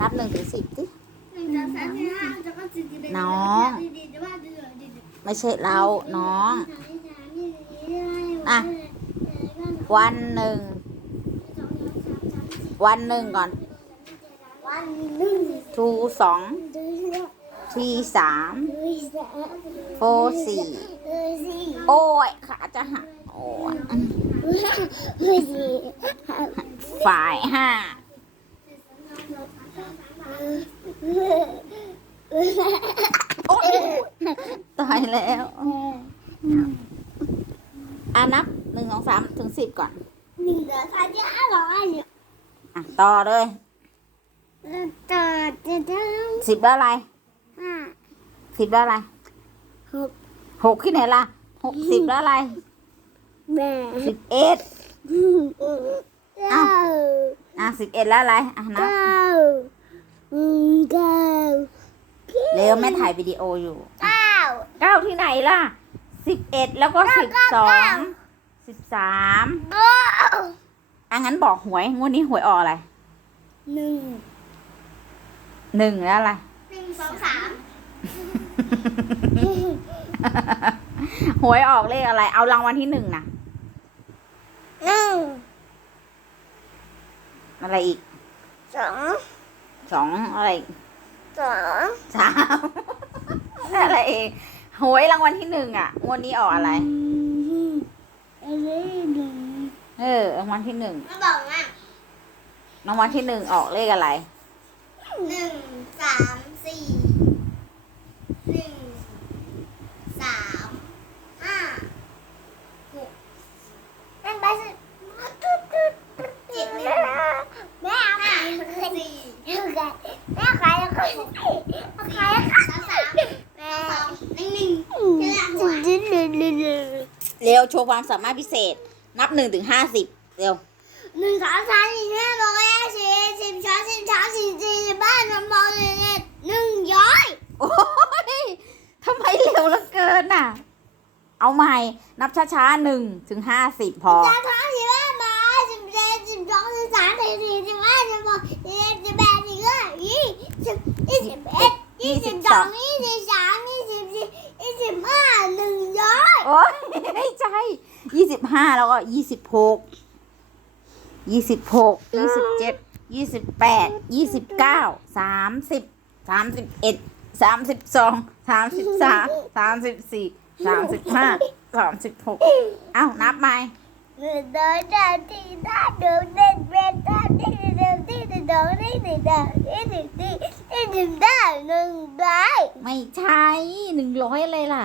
นับหนึ่งถึงสิบสิหนึ่งสองสามสี่ห้าหกเจ็ดแปดเก้าสิบสิบเอ็ดน้องสิบสามสิบสี่สิบห้าสิบหกสิบเจ็ดไม่ใช่เราน้องสิบสามสิบสี่สิบห้าอะ วันหนึ่ง วันหนึ่งก่อนวันหนึ่งทูสองเดือนทีสามเดือนสามโฟสี่เดือนสี่โอ้ยขาจะหักโอ้ยอืมเดือนสี่ฝ่ายห้าโอ้ย ตายแล้วอะนับหนึ่งสองสามถึงสิบก่อนหนึ่งสองสามสี่ห้าหกเจ็ดอะต่อเลยแปดต่อเจ็ดเก้าสิบแล้วอะไรห้าสิบแล้วอะไรหกหกที่ไหนล่ะหกสิบแล้วอะไรแปดสิบเอ็ดเก้าอะสิบเอ็ดแล้วอะไรอะนับ เก้าอืมเก้าเร็วแม่ถ่ายวิดีโออยู่เก้าเก้าที่ไหนล่ะสิบเอ็ดแล้วก็สิบสองสิบสามเก้าอะงั้นบอกหวยงวดนี้หวยออกอะไรหนึ่งหนึ่งแล้วอะไรหนึ่งสองสามหวยออกเลขอะไร เอารางวัลที่หนึ่งนะหนึ่งอะไรอีกสอง สองอะไรอีกสองสามอะไรเองหวยรางวัลที่หนึ่งอะงวดนี้ออกอะไรอะไรหนึ่งเออรางวัลที่หนึ่งมาบอกอะรางวัลที่หนึ่งออกเลขอะไรหนึ่งสามสี่หนึ่งสามห้าหกนั่นไปสิเจ็ดเลยแม่เอาไปสี่แม่ขายแล้วก็ขายแล้วก็สามสามแม่สองหนึ่งหนึ่ง เร็วโชว์ความสามารถพิเศษ นับหนึ่งถึงห้าสิบเร็วหนึ่งสองสามสี่ห้าหกเจ็ดสี่สิบสองสิบสามสิบสี่สิบห้าสิบหกสิบเจ็ดหนึ่งย้อยโอ้ยทำไมเร็วเหลือเกินน่ะ เอาใหม่ นับช้าๆหนึ่งถึงห้าสิบพอจะท้ามาสิบเจ็ดสิบสองสิบสามสิบสี่สิบห้าสิบหกสิบเจ็ดสิบแปดสิบเก้ายี่ สิบยี่สิบเอ็ดยี่สิบสองยี่สิบสามยี่สิบสี่ยี่สิบห้าหนึ่งย้อยโอ้ยไม่ใช่ยี่สิบห้าแล้วก็ยี่สิบหกยี่สิบหกยี่สิบเจ็ดยี่สิบแปดยี่สิบเก้าสามสิบสามสิบเอ็ดสามสิบสองสามสิบสามสามสิบสี่สามสิบห้าสามสิบหกเอ้านับไหมหนึ่งสองสามสี่ห้าหกเจ็ดแปดเก้าสิบสิบเอ็ดสิบสองสิบสามยี่สิบสี่ยี่สิบห้าห นึ่งร้อยไม่ใช่หนึ่งร้อยอะไรล่ะ